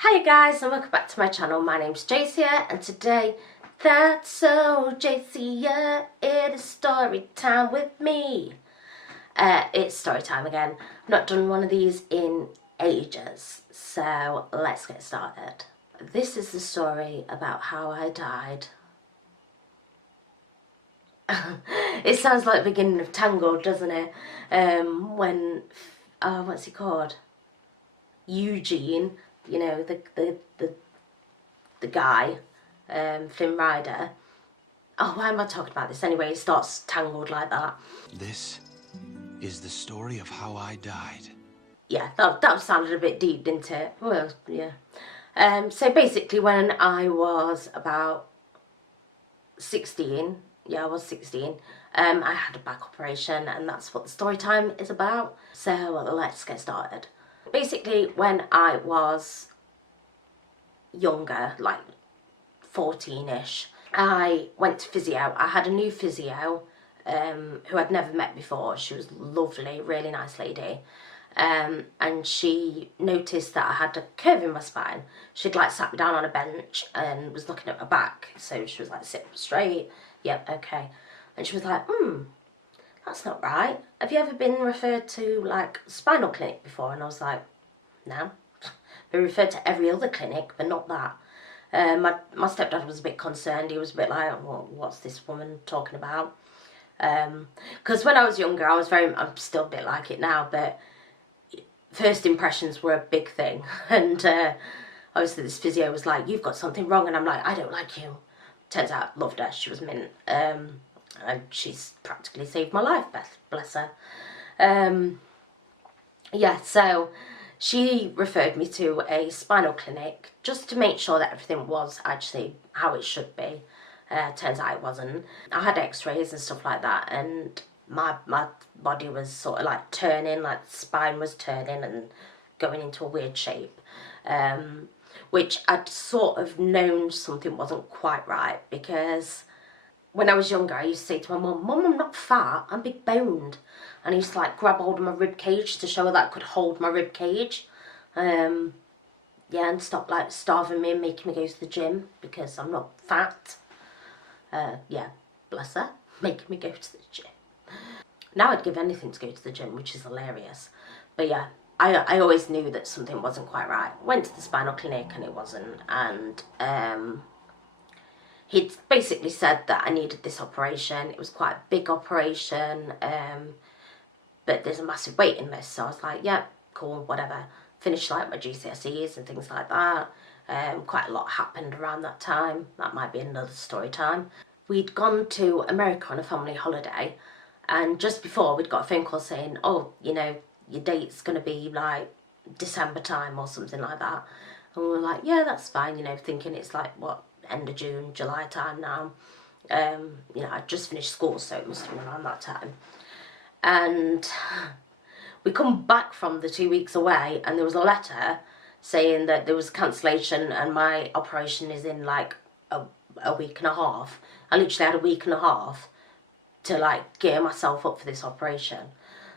Hi guys and welcome back to my channel. My name's Jasia and today, that's so Jasia, it is story time with me. It's story time again. I've not done one of these in ages, so let's get started. This is the story about how I died. It sounds like the beginning of Tangled, doesn't it? When, what's he called? Eugene, you know, the guy, Flynn Rider. Oh, why am I talking about this? Anyway, it starts Tangled like that. This is the story of how I died. Yeah, that sounded a bit deep, didn't it? Well, yeah. So basically when I was about 16, yeah, I was 16, I had a back operation and that's what the story time is about. So let's get started. Basically, when I was younger, like 14-ish, I went to physio. I had a new physio who I'd never met before. She was lovely, really nice lady. And she noticed that I had a curve in my spine. She'd like sat me down on a bench and was looking at my back. So she was like, sit straight. Yep, okay. And she was like, that's not right. Have you ever been referred to like spinal clinic before? And I was like, no. Been referred to every other clinic, but not that. My stepdad was a bit concerned. He was a bit like, well, what's this woman talking about? Because when I was younger, I'm still a bit like it now, but first impressions were a big thing. And obviously this physio was like, you've got something wrong. And I'm like, I don't like you. Turns out, loved her. She was mint. And she's practically saved my life, bless her. Yeah, so she referred me to a spinal clinic just to make sure that everything was actually how it should be. Turns out it wasn't. I had x-rays and stuff like that, and my body was sort of like turning, like the spine was turning and going into a weird shape. Which I'd sort of known something wasn't quite right, because when I was younger, I used to say to my mum, I'm not fat, I'm big boned. And I used to like grab hold of my rib cage to show her that I could hold my rib cage. Yeah, and stop like starving me and making me go to the gym because I'm not fat. Yeah, bless her, making me go to the gym. Now I'd give anything to go to the gym, which is hilarious. But yeah, I always knew that something wasn't quite right. Went to the spinal clinic and it wasn't. And he'd basically said that I needed this operation. It was quite a big operation, but there's a massive waiting list. So I was like, yeah, cool, whatever. Finished like my GCSEs and things like that. Quite a lot happened around that time. That might be another story time. We'd gone to America on a family holiday, and just before we'd got a phone call saying, oh, you know, your date's going to be like December time or something like that. And we were like, yeah, that's fine, you know, thinking it's like, what, end of June, July time now. You know, I'd just finished school, so it must have been around that time. And we come back from the 2 weeks away, and there was a letter saying that there was a cancellation and my operation is in like a week and a half. I literally had a week and a half to like gear myself up for this operation.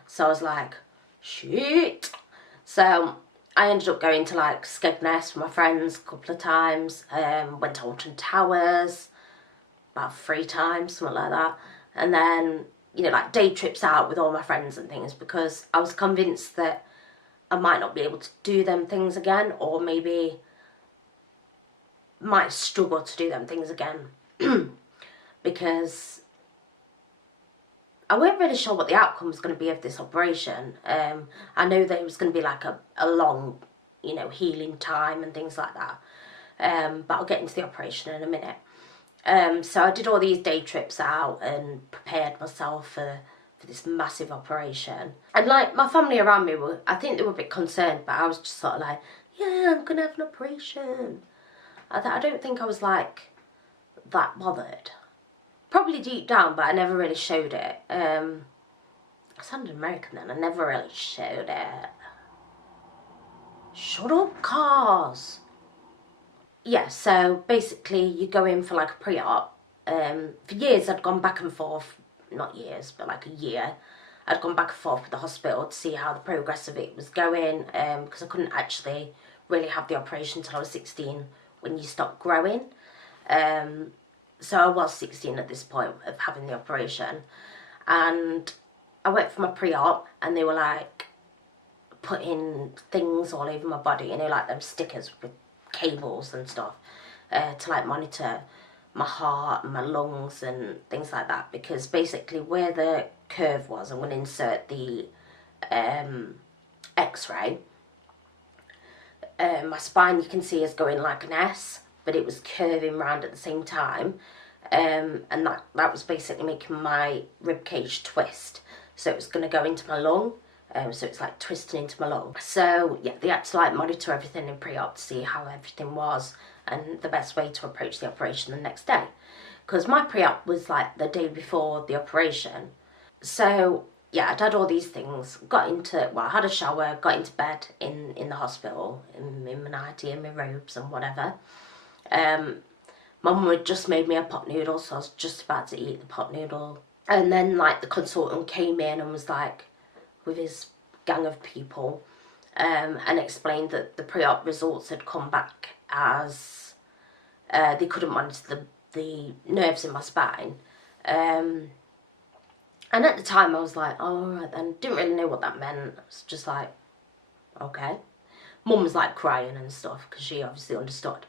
So I was like, shit. So I ended up going to like Skegness with my friends a couple of times. Went to Alton Towers about 3 times, something like that. And then, you know, like day trips out with all my friends and things, because I was convinced that I might not be able to do them things again, or maybe might struggle to do them things again. Because I weren't really sure what the outcome was going to be of this operation. I know that it was going to be like a long, you know, healing time and things like that. But I'll get into the operation in a minute. So I did all these day trips out and prepared myself for this massive operation. And like my family around me I think they were a bit concerned, but I was just sort of like, yeah, I'm going to have an operation. I don't think I was like that bothered. Probably deep down, but I never really showed it. I sounded American then, I never really showed it. Shut up, cars! Yeah, so basically you go in for like a pre-op. For years I'd gone back and forth, not years, but like a year. I'd gone back and forth with the hospital to see how the progress of it was going, because I couldn't actually really have the operation until I was 16 when you stop growing. So I was 16 at this point of having the operation. And I went for my pre-op and they were like putting things all over my body, you know, like them stickers with cables and stuff, to like monitor my heart and my lungs and things like that, because basically where the curve was, I'm going to insert the x-ray. My spine, you can see, is going like an S, but it was curving round at the same time, and that was basically making my rib cage twist, so it was going to go into my lung. So it's like twisting into my lung. So yeah, they had to like monitor everything in pre-op to see how everything was and the best way to approach the operation the next day. Because my pre-op was like the day before the operation. So yeah, I'd had all these things, I had a shower, got into bed in the hospital, in my nightie and my robes and whatever. My mum had just made me a pot noodle, so I was just about to eat the pot noodle. And then like the consultant came in and was like, with his gang of people, and explained that the pre-op results had come back as they couldn't monitor the nerves in my spine. And at the time I was like, oh, all right then. Didn't really know what that meant. I was just like, okay. Mum was like crying and stuff because she obviously understood.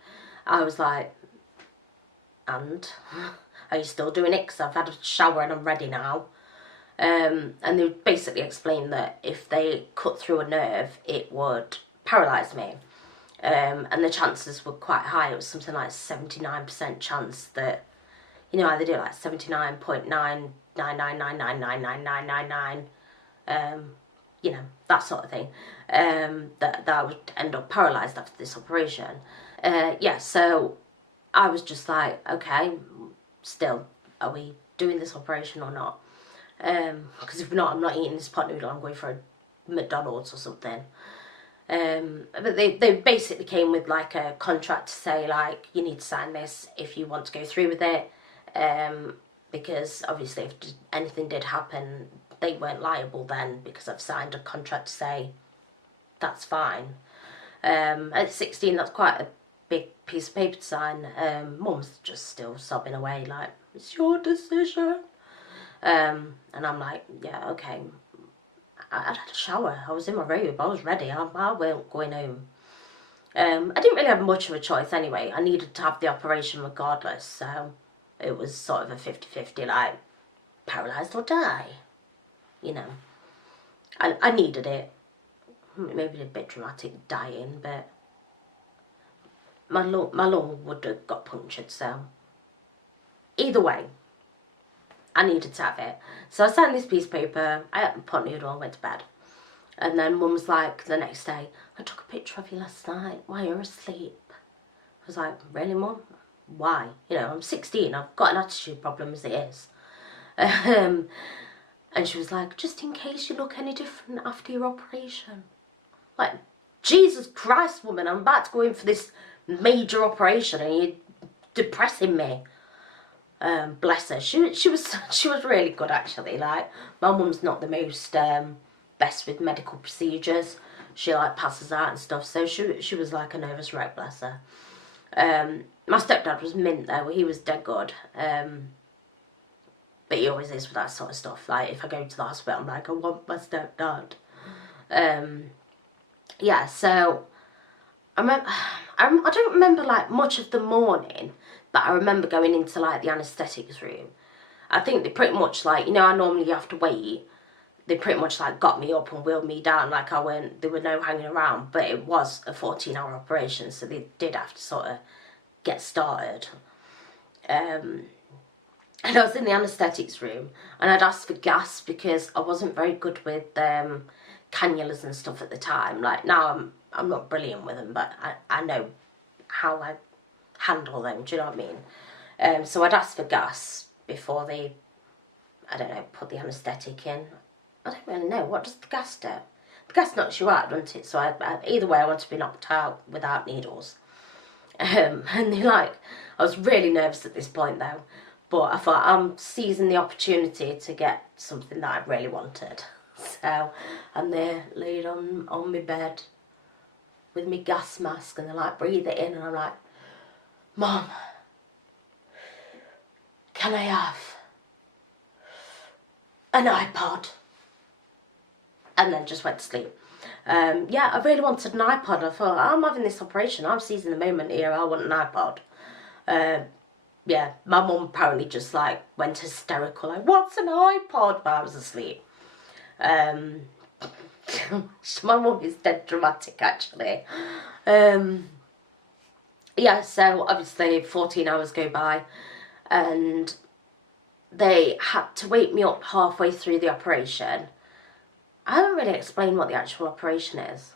I was like, and are you still doing it? Because I've had a shower and I'm ready now. And they basically explained that if they cut through a nerve, it would paralyse me. And the chances were quite high. It was something like 79% chance that, you know, either do like 79.999999999, you know, that sort of thing, that I would end up paralysed after this operation. Yeah, so I was just like, okay, still, are we doing this operation or not? Because if not, I'm not eating this pot noodle, I'm going for a McDonald's or something. But they basically came with like a contract to say like, you need to sign this if you want to go through with it, because obviously if anything did happen, they weren't liable then, because I've signed a contract to say that's fine. At 16, that's quite a big piece of paper to sign. Mum's just still sobbing away like, it's your decision. And I'm like, yeah, okay. I'd had a shower, I was in my robe, I was ready, I weren't going home. I didn't really have much of a choice anyway. I needed to have the operation regardless, so it was sort of a 50-50, like, paralysed or die, you know. I needed it. Maybe a bit dramatic, dying, but my lung would have got punctured, so either way, I needed to have it. So I signed this piece of paper, I ate the pot noodle, went to bed. And then Mum was like, the next day, I took a picture of you last night while you were asleep. I was like, really, Mum? Why? You know, I'm 16, I've got an attitude problem as it is. And she was like, just in case you look any different after your operation. Like, Jesus Christ, woman, I'm about to go in for this major operation and you're depressing me. Bless her. She was really good actually. Like, my mum's not the most best with medical procedures. She like passes out and stuff. So she was like a nervous wreck, bless her. My stepdad was mint though. He was dead good. But he always is with that sort of stuff. Like, if I go to the hospital, I'm like, I want my stepdad. Yeah. So I don't remember like much of the morning. But I remember going into like the anaesthetics room. I think they pretty much like, you know, I normally have to wait. They pretty much like got me up and wheeled me down. Like there were no hanging around. But it was a 14-hour operation, so they did have to sort of get started. And I was in the anaesthetics room and I'd asked for gas because I wasn't very good with cannulas and stuff at the time. Like now I'm not brilliant with them, but I know how I handle them, do you know what I mean? So I'd asked for gas before they, I don't know, put the anaesthetic in. I don't really know, what does the gas do? The gas knocks you out, doesn't it? So either way I want to be knocked out without needles. And they like, I was really nervous at this point though, but I thought I'm seizing the opportunity to get something that I really wanted. So I'm there laid on my bed, with my gas mask, and they're like, breathe it in, and I'm like, Mom, can I have an iPod? And then just went to sleep. Yeah, I really wanted an iPod. I thought, I'm having this operation, I'm seizing the moment here, I want an iPod. Yeah, my mum apparently just like went hysterical, like, what's an iPod? But I was asleep. My mum is dead dramatic, actually. Yeah, so obviously 14 hours go by, and they had to wake me up halfway through the operation. I haven't really explained what the actual operation is.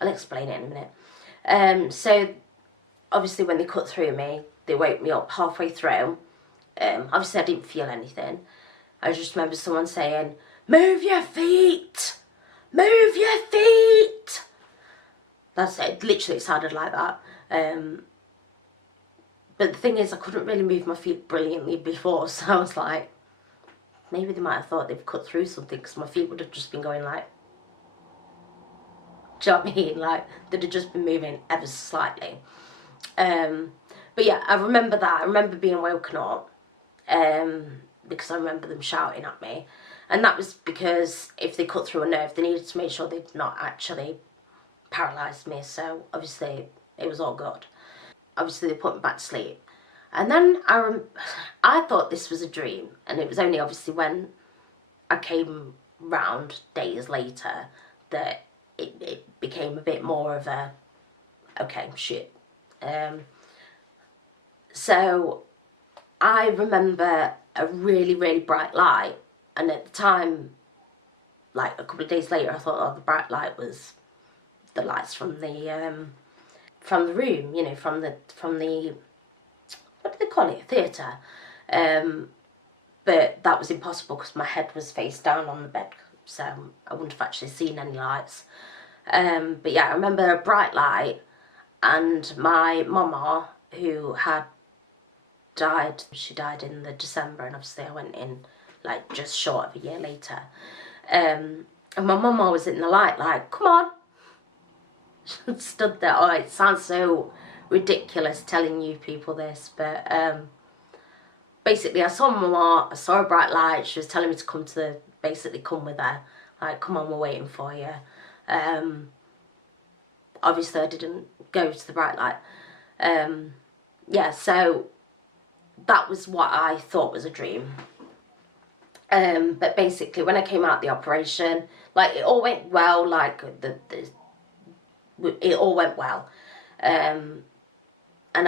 I'll explain it in a minute. So obviously when they cut through me, they woke me up halfway through. Obviously I didn't feel anything. I just remember someone saying, move your feet! Move your feet! That's it. Literally, it sounded like that. But the thing is, I couldn't really move my feet brilliantly before, so I was like, maybe they might have thought they've cut through something, because my feet would have just been going like, do you know what I mean? Like, they'd have just been moving ever so slightly. But yeah, I remember that. I remember being woken up, because I remember them shouting at me. And that was because if they cut through a nerve, they needed to make sure they'd not actually paralysed me. So obviously it was all good. Obviously they put me back to sleep. And then I thought this was a dream. And it was only obviously when I came round days later that it became a bit more of a, okay, shit. So I remember a really, really bright light. And at the time, like a couple of days later, I thought, oh, the bright light was the lights from the room, you know, from the what do they call it, theatre. But that was impossible because my head was face down on the bed, so I wouldn't have actually seen any lights. But yeah, I remember a bright light, and my mama, who had died, she died in the December, and obviously I went in like just short of a year later. And my mama was in the light like, come on. She stood there. Oh, it sounds so ridiculous telling you people this, but basically I saw mama, I saw a bright light, she was telling me to come to, basically come with her, like, come on, we're waiting for you. Obviously I didn't go to the bright light. Yeah, so that was what I thought was a dream. But basically when I came out of the operation, like, it all went well, like it all went well. And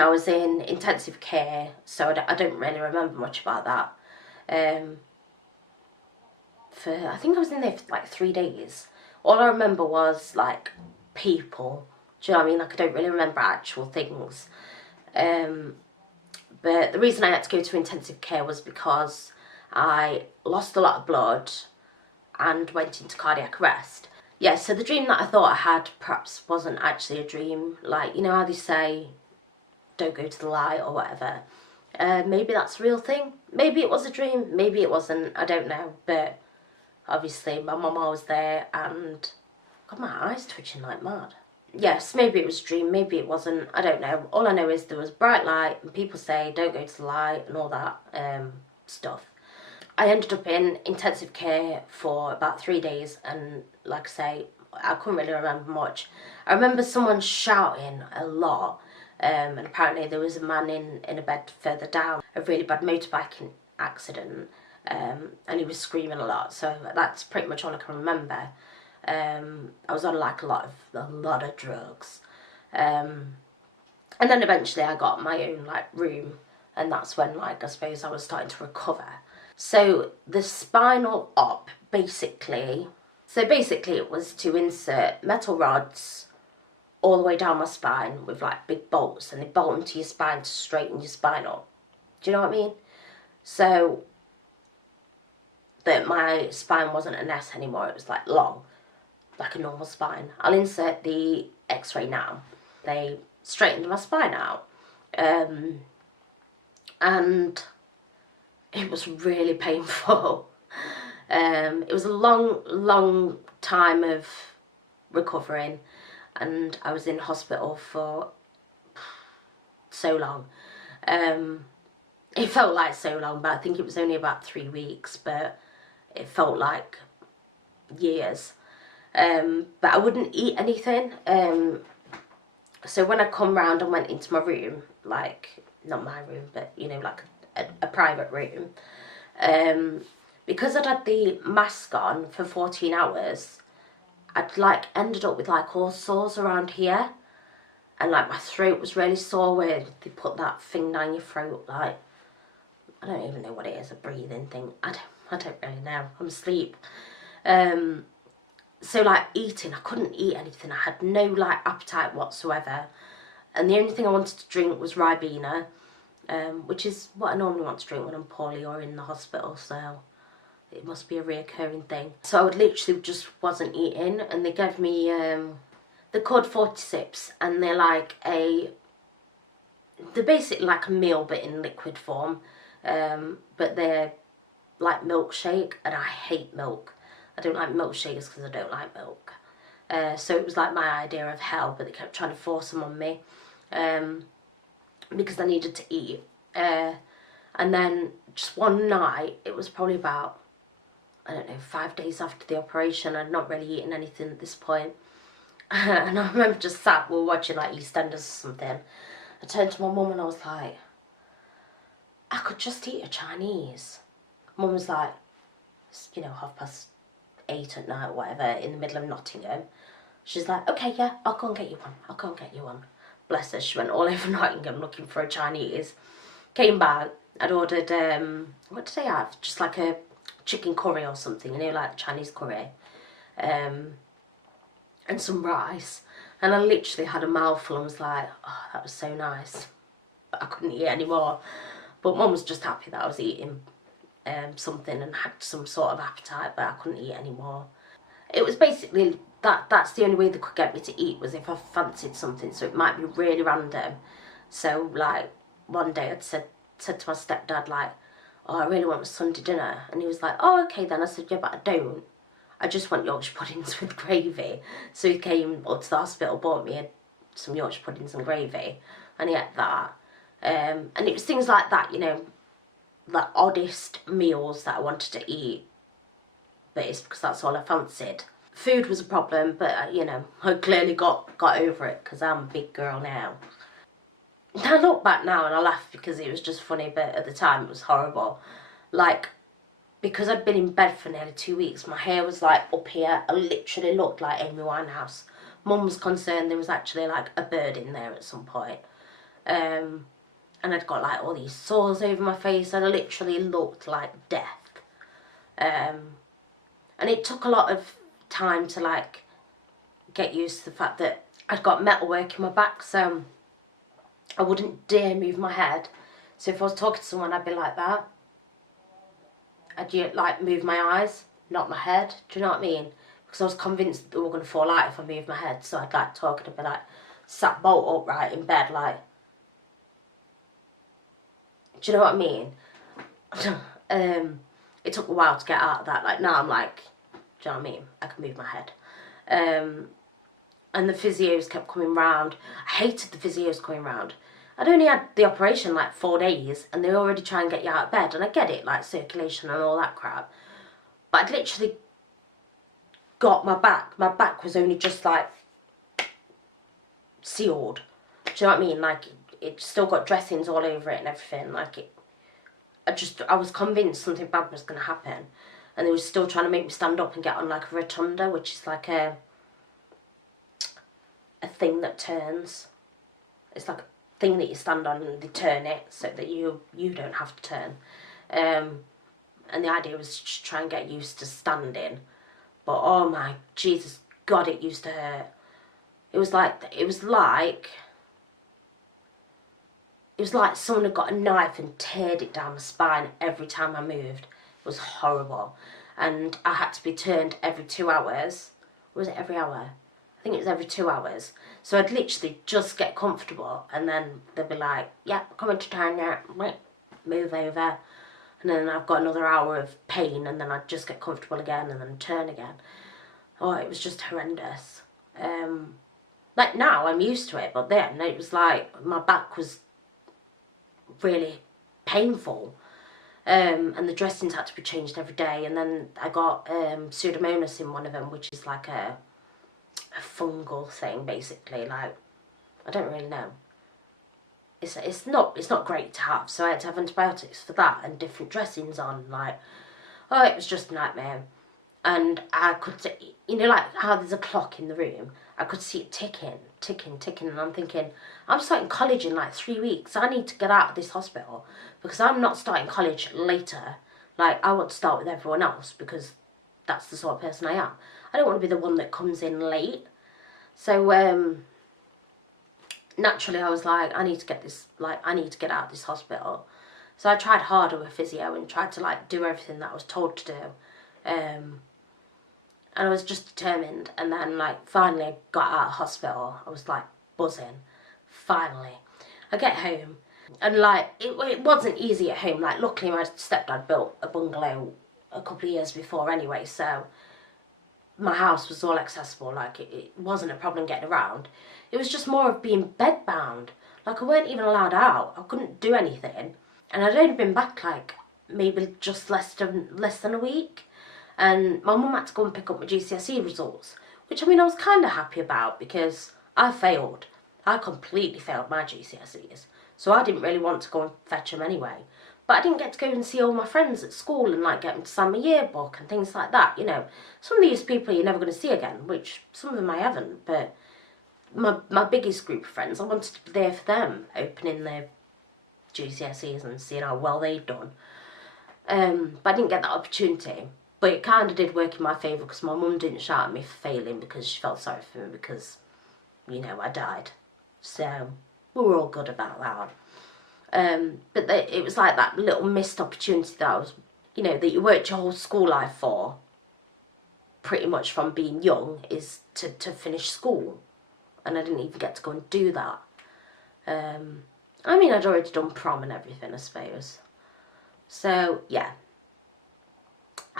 I was in intensive care, so I don't really remember much about that. I think I was in there for like 3 days. All I remember was like people. Do you know what I mean? Like, I don't really remember actual things. But the reason I had to go to intensive care was because I lost a lot of blood and went into cardiac arrest. Yeah, so the dream that I thought I had perhaps wasn't actually a dream. Like, you know how they say, don't go to the light or whatever. Maybe that's a real thing. Maybe it was a dream. Maybe it wasn't. I don't know. But obviously my mama was there, and God, my eyes twitching like mad. Yes, maybe it was a dream. Maybe it wasn't. I don't know. All I know is there was bright light, and people say don't go to the light and all that stuff. I ended up in intensive care for about 3 days, and like I say, I couldn't really remember much. I remember someone shouting a lot, and apparently there was a man in a bed further down, a really bad motorbike accident, and he was screaming a lot, so that's pretty much all I can remember. I was on like a lot of drugs, and then eventually I got my own like room, and that's when, like, I suppose I was starting to recover. So the spinal op, basically it was to insert metal rods all the way down my spine with like big bolts, and they bolt into your spine to straighten your spine up. Do you know what I mean? So that my spine wasn't an S anymore, it was like long, like a normal spine. I'll insert the x-ray now. They straightened my spine out, and it was really painful. It was a long time of recovering, and I was in hospital for so long. It felt like so long, but I think it was only about 3 weeks, but it felt like years. But I wouldn't eat anything. So when I come round and went into my room, like, not my room, but, you know, like a private room, because I'd had the mask on for 14 hours, I'd, like, ended up with, like, all sores around here. And, like, my throat was really sore where they put that thing down your throat, like, I don't even know what it is, a breathing thing. I don't really know. I'm asleep. So, like, eating, I couldn't eat anything. I had no, like, appetite whatsoever. And the only thing I wanted to drink was Ribena, which is what I normally want to drink when I'm poorly or in the hospital, so it must be a reoccurring thing. So I literally just wasn't eating, and they gave me, they're called 40 sips, and they're basically like a meal but in liquid form, but they're like milkshake, and I hate milk. I don't like milkshakes because I don't like milk. So it was like my idea of hell, but they kept trying to force them on me because I needed to eat. And then just one night, it was probably about, I don't know, 5 days after the operation. I'd not really eaten anything at this point. And I remember just we were watching like EastEnders or something. I turned to my mum and I was like, I could just eat a Chinese. Mum was like, you know, 8:30 at night or whatever, in the middle of Nottingham. She's like, okay, yeah, I'll go and get you one. I'll go and get you one. Bless her, she went all over Nottingham looking for a Chinese. Came back, I'd ordered, what did I have? Just like a chicken curry or something, you know, like Chinese curry. And some rice. And I literally had a mouthful and was like, oh, that was so nice. But I couldn't eat anymore. But Mum was just happy that I was eating something and had some sort of appetite, but I couldn't eat anymore. It was basically that's the only way they could get me to eat, was if I fancied something, so it might be really random. So, like, one day I'd said to my stepdad, like, oh, I really want a Sunday dinner, and he was like, oh, okay then. I said, yeah, but I don't. I just want Yorkshire puddings with gravy. So he came up to the hospital, bought me some Yorkshire puddings and gravy, and he ate that. And it was things like that, you know, the oddest meals that I wanted to eat, but it's because that's all I fancied. Food was a problem, but you know, I clearly got over it because I'm a big girl now. I look back now and I laugh because it was just funny, but at the time it was horrible. Like, because I'd been in bed for nearly 2 weeks, my hair was like up here. I literally looked like Amy Winehouse. Mum was concerned there was actually like a bird in there at some point. And I'd got like all these sores over my face, and I literally looked like death. And it took a lot of time to like get used to the fact that I'd got metalwork in my back, so I wouldn't dare move my head. So if I was talking to someone, I'd be like that. I'd like move my eyes, not my head. Do you know what I mean? Because I was convinced they were going to fall out if I moved my head. So I'd like talk and I'd be like sat bolt upright in bed, like. Do you know what I mean? It took a while to get out of that. Like, now I'm like, do you know what I mean? I can move my head. And the physios kept coming round. I hated the physios coming round. I'd only had the operation like 4 days, and they already try and get you out of bed. And I get it, like circulation and all that crap. But I'd literally got my back. My back was only just like sealed. Do you know what I mean? Like, it still got dressings all over it and everything. Like, I was convinced something bad was going to happen. And they were still trying to make me stand up and get on like a rotunda, which is like a thing that turns. It's like a thing that you stand on and they turn it so that you don't have to turn. And the idea was to try and get used to standing. But oh my Jesus God, it used to hurt. It was like someone had got a knife and teared it down my spine every time I moved. It was horrible. And I had to be turned every 2 hours. Was it every hour? I think it was every 2 hours. So I'd literally just get comfortable, and then they'd be like, yeah, coming to turn now, move over. And then I've got another hour of pain, and then I'd just get comfortable again and then turn again. Oh, it was just horrendous. Like now I'm used to it, but then it was like my back was really painful. And the dressings had to be changed every day, and then I got pseudomonas in one of them, which is like a fungal thing basically. Like, I don't really know. It's not great to have, so I had to have antibiotics for that and different dressings on. Like, oh, it was just a nightmare. And I could see, you know, like how there's a clock in the room, I could see it ticking, and I'm thinking, I'm starting college in like 3 weeks. I need to get out of this hospital because I'm not starting college later. Like, I want to start with everyone else because that's the sort of person I am. I don't want to be the one that comes in late. So, naturally I was like, I need to get out of this hospital. So I tried harder with physio and tried to like do everything that I was told to do. And I was just determined, and then like finally I got out of hospital. I was like buzzing. Finally. I get home, and like it wasn't easy at home. Like, luckily my stepdad built a bungalow a couple of years before anyway, so my house was all accessible. Like, it wasn't a problem getting around. It was just more of being bedbound. Like, I weren't even allowed out. I couldn't do anything, and I'd only been back like maybe just less than a week. And my mum had to go and pick up my GCSE results, which, I mean, I was kind of happy about because I failed. I completely failed my GCSEs, so I didn't really want to go and fetch them anyway. But I didn't get to go and see all my friends at school and like get them to sign my yearbook and things like that. You know, some of these people you're never going to see again, which some of them I haven't. But my biggest group of friends, I wanted to be there for them, opening their GCSEs and seeing how well they'd done. But I didn't get that opportunity. But it kind of did work in my favour because my mum didn't shout at me for failing because she felt sorry for me because, you know, I died. So we were all good about that. But it was like that little missed opportunity that I was, you know, that you worked your whole school life for, pretty much from being young, is to finish school. And I didn't even get to go and do that. I mean, I'd already done prom and everything, I suppose. So, yeah.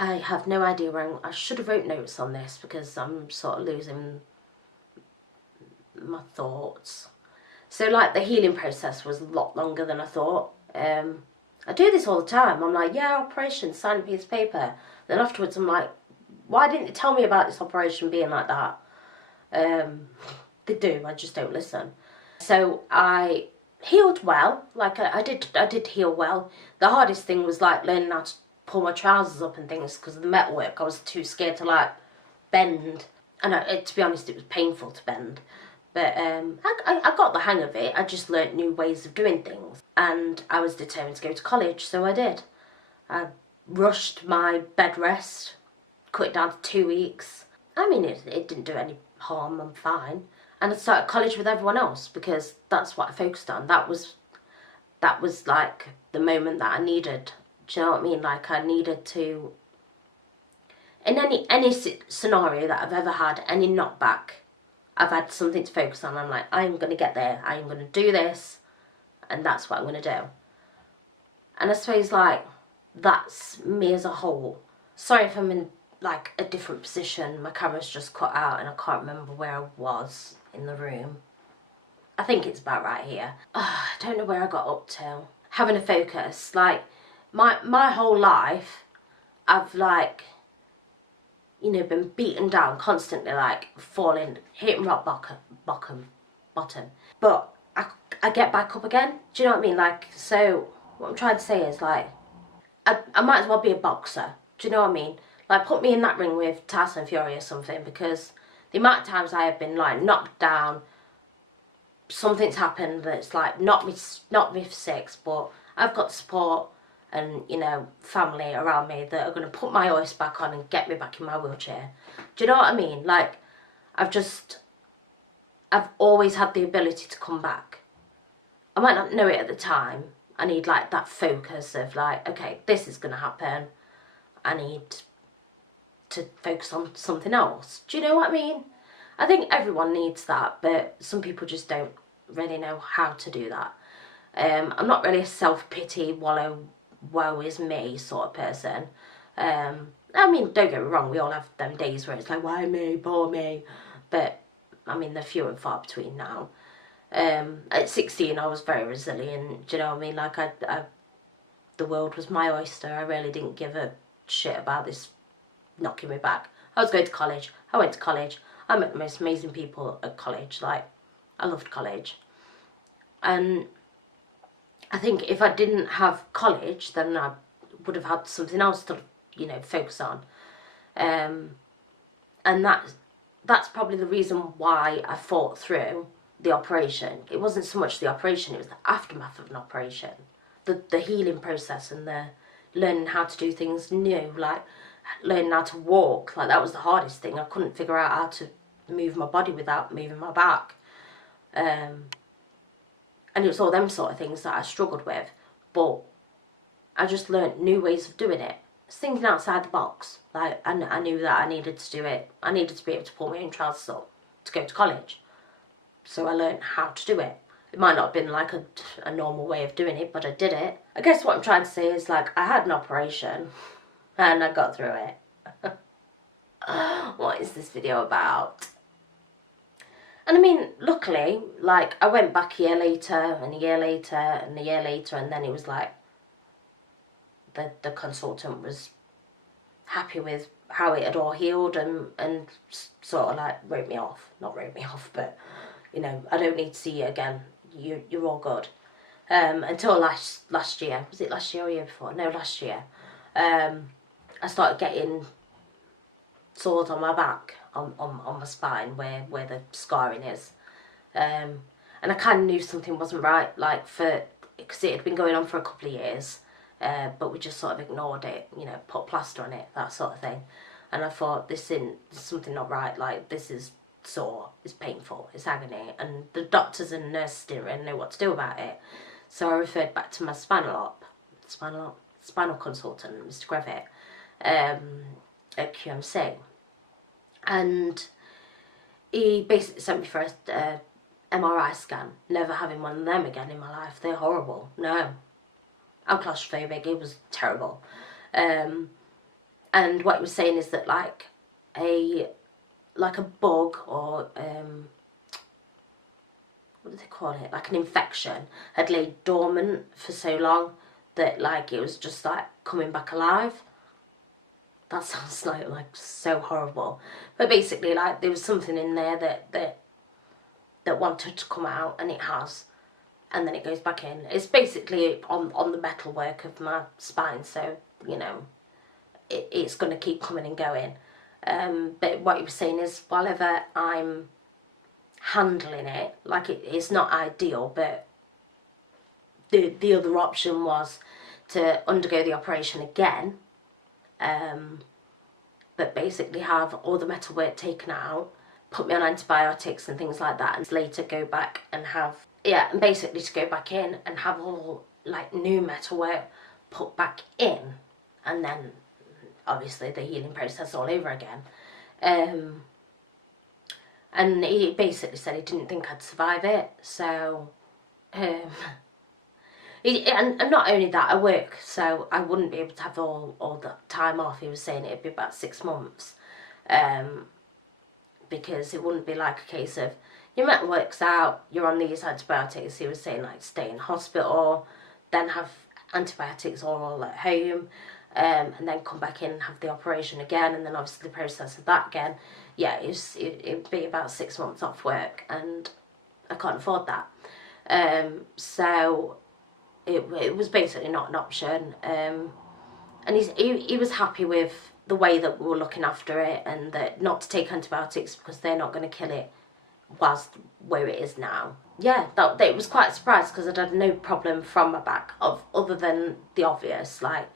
I have no idea where I should have wrote notes on this because I'm sort of losing my thoughts. So, like, the healing process was a lot longer than I thought. I do this all the time. I'm like, yeah, operation, sign a piece of paper. Then afterwards I'm like, why didn't they tell me about this operation being like that? They do, I just don't listen. So I healed well. Like, I did heal well. The hardest thing was like learning how to pull my trousers up and things because of the metalwork. I was too scared to like bend, and to be honest, it was painful to bend. But I got the hang of it. I just learnt new ways of doing things, and I was determined to go to college, so I did. I rushed my bed rest, cut it down to 2 weeks. I mean, it didn't do any harm. I'm fine. And I started college with everyone else because that's what I focused on. That was like the moment that I needed. Do you know what I mean? Like, I needed to, in any scenario that I've ever had, any knockback, I've had something to focus on. I'm like, I'm going to get there. I'm going to do this. And that's what I'm going to do. And I suppose, like, that's me as a whole. Sorry if I'm in, like, a different position. My camera's just cut out and I can't remember where I was in the room. I think it's about right here. I don't know where I got up to. Having a focus. Like, my whole life, I've, like, you know, been beaten down constantly, like, falling, hitting rock bottom. But I get back up again. Do you know what I mean? Like, so what I'm trying to say is, like, I might as well be a boxer. Do you know what I mean? Like, put me in that ring with Tyson Fury or something, because the amount of times I have been, like, knocked down, something's happened that's, like, not me for six, but I've got support and, you know, family around me that are going to put my hoist back on and get me back in my wheelchair. Do you know what I mean? Like, I've always had the ability to come back. I might not know it at the time. I need, like, that focus of, like, okay, this is going to happen. I need to focus on something else. Do you know what I mean? I think everyone needs that, but some people just don't really know how to do that. I'm not really a self-pity, woe is me sort of person. I mean, don't get me wrong, we all have them days where it's like, why me, poor me. But I mean, they're few and far between now. At 16, I was very resilient. Do you know what I mean? Like, the world was my oyster. I really didn't give a shit about this knocking me back. I was going to college. I went to college. I met the most amazing people at college. Like, I loved college. And I think if I didn't have college, then I would have had something else to, you know, focus on. And that's probably the reason why I fought through the operation. It wasn't so much the operation, it was the aftermath of an operation. The healing process and the learning how to do things new, like learning how to walk. Like, that was the hardest thing. I couldn't figure out how to move my body without moving my back. And it was all them sort of things that I struggled with. But I just learnt new ways of doing it. It's thinking outside the box. Like, I knew that I needed to do it. I needed to be able to pull my own trousers up to go to college. So I learnt how to do it. It might not have been like a normal way of doing it, but I did it. I guess what I'm trying to say is, like, I had an operation and I got through it. What is this video about? And I mean, luckily, like, I went back a year later and a year later and a year later, and then it was like the consultant was happy with how it had all healed and sort of like wrote me off. Not wrote me off, but, you know, I don't need to see you again. You're all good. Until last year. Was it last year or year before? No, last year. I started getting sores on my back, on my spine, where the scarring is. And I kind of knew something wasn't right, like, because it had been going on for a couple of years, but we just sort of ignored it, you know, put plaster on it, that sort of thing. And I thought, there's something not right, like, this is sore, it's painful, it's agony, and the doctors and nurses didn't really know what to do about it. So I referred back to my spinal consultant, Mr. Grevitt, at QMC. And he basically sent me for a MRI scan. Never having one of them again in my life. They're horrible. No. I'm claustrophobic. It was terrible. And what he was saying is that, like a bug, or what do they call it? Like an infection had laid dormant for so long that, like, it was just like coming back alive. That sounds like so horrible. But basically, like, there was something in there that wanted to come out, and it has. And then it goes back in. It's basically on the metalwork of my spine, so, you know, it's going to keep coming and going. But what he was saying is, whenever I'm handling it, like, it's not ideal, but the other option was to undergo the operation again, but basically have all the metalwork taken out, put me on antibiotics and things like that, and later go back and have, and basically to go back in and have all, like, new metalwork put back in, and then obviously the healing process all over again. And he basically said he didn't think I'd survive it, so and not only that, I work, so I wouldn't be able to have all the time off. He was saying it'd be about 6 months, because it wouldn't be like a case of your mental works out, you're on these antibiotics. He was saying, like, stay in hospital, then have antibiotics all at home, and then come back in and have the operation again, and then obviously the process of that again. Yeah, it'd be about 6 months off work, and I can't afford that. So it was basically not an option. And he was happy with the way that we were looking after it, and that not to take antibiotics because they're not going to kill it whilst where it is now. Yeah, that it was quite a surprise, because I'd had no problem from my back other than the obvious, like,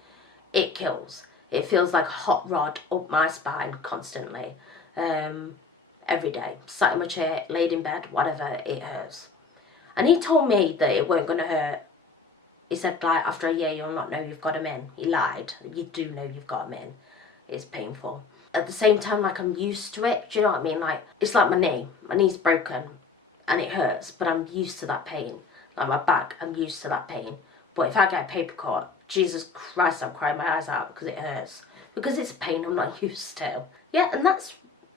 it kills. It feels like a hot rod up my spine constantly, every day. Sat in my chair, laid in bed, whatever, it hurts. And he told me that it weren't going to hurt. He said, like, after a year you'll not know you've got them in. He lied. You do know you've got them in. It's painful. At the same time, like, I'm used to it. Do you know what I mean? Like, it's like my knee. My knee's broken and it hurts, but I'm used to that pain. Like, my back, I'm used to that pain. But if I get a paper cut, Jesus Christ, I'm crying my eyes out because it hurts. Because it's a pain I'm not used to. Yeah, and that's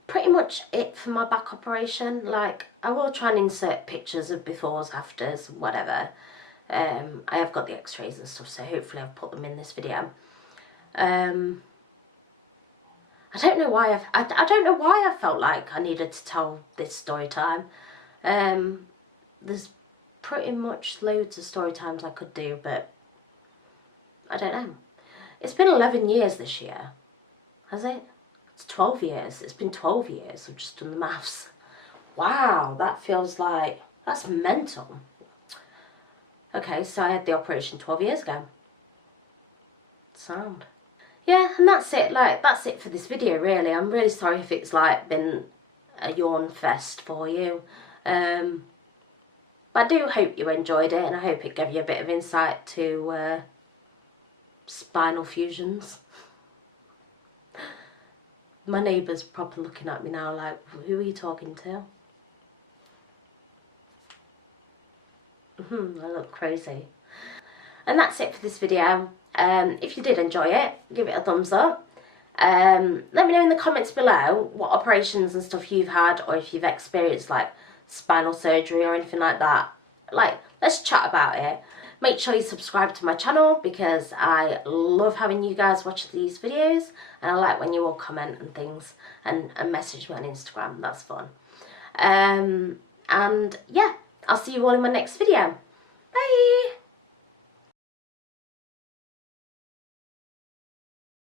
pretty much it for my back operation. Like, I will try and insert pictures of befores, afters, whatever. I have got the x-rays and stuff, so hopefully I've put them in this video. I don't know why I don't know why I felt like I needed to tell this story time. There's pretty much loads of story times I could do, but I don't know. It's been 11 years this year, has it? It's 12 years. It's been 12 years. I've just done the maths. Wow, that feels like, that's mental. Okay, so I had the operation 12 years ago. Sound. Yeah, and that's it. Like, that's it for this video, really. I'm really sorry if it's like been a yawn fest for you. But I do hope you enjoyed it, and I hope it gave you a bit of insight to spinal fusions. My neighbour's probably looking at me now like, who are you talking to? I look crazy. And that's it for this video. If you did enjoy it, give it a thumbs up. Let me know in the comments below what operations and stuff you've had, or if you've experienced like spinal surgery or anything like that. Like, let's chat about it. Make sure you subscribe to my channel, because I love having you guys watch these videos, and I like when you all comment and things and message me on Instagram. That's fun. And yeah, I'll see you all in my next video. Bye!